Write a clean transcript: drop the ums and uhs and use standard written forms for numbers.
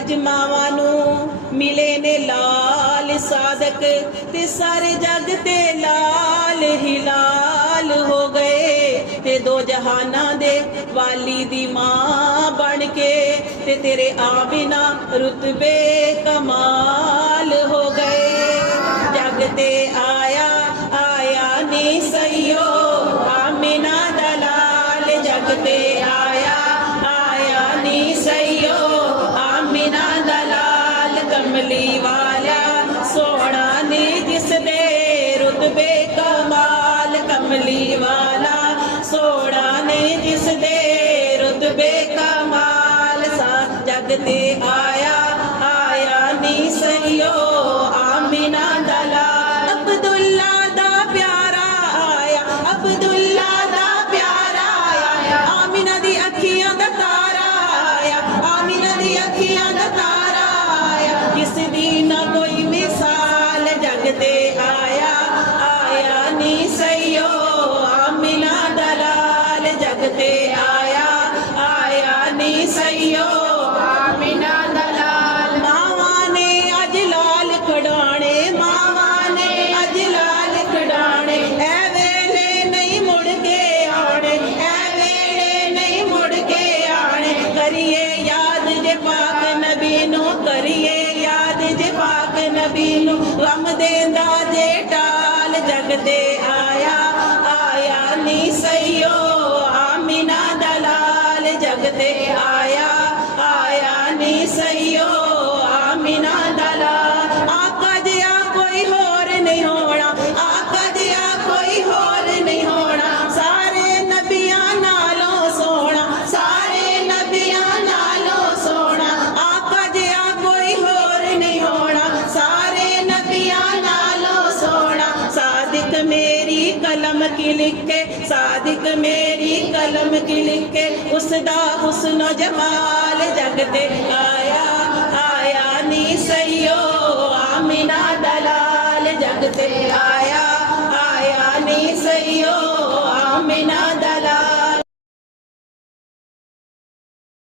अज मावां नू मिले ने लाल सादक ते सारे जग ते लाल ही लाल हो गए ते दो जहाना दे वाली दी मां बन के ते तेरे आबिना रुतबे कमाल हो गए। जग ते आया आया नी सैयो आमिना दलाल जग ते आया आया नी सैयो आमिना दलाल कमली वाला सोना ने जिस दे रुतबे कमाल कमली वाला सोना ने जिस दे रुतबे कमाल सा जग ते आया आया नी सैयो आमिना दलाल अब्दुल्ला दा प्यारा आया अब्दुल्ला दा प्यारा आया आमिना दी अखियां दा तारा आया आमिना दी अखियां दा तारा आया जिस दी ना कोई मिसाल जग ते आया आया नी सैयो आमिना दलाल जग ते आया आया नी सैयो आमिना दलाल। मावा ने अज लाल खड़ाने मावा ने अज लाल खड़ाने ऐ वेले नहीं मुड़ के आने ऐ वेले नहीं मुड़ के आने करिए याद जे पाक नबी नू करिए याद जे पाक नबी नू गम देंदा जे टाल जग ते आया आया नी सैयो आमिना दलाल जग ते आया आया नी सैयो आमिना दलाल। आका जिया कोई होर नहीं होना आका जिया कोई होर नहीं होना सारे नबियां नालों सोना सारे नबियां नालों सोना आका जिया कोई होर नहीं होना सारे नबियां नालों सोना। सादिक मेरी कलम की लिखे सादिक मेरी कलम की लिखे उसदा हुस्न जमाल जग ते आया आया नी सैयो आमिना दलाल जग ते आया आया नी सैयो आमिना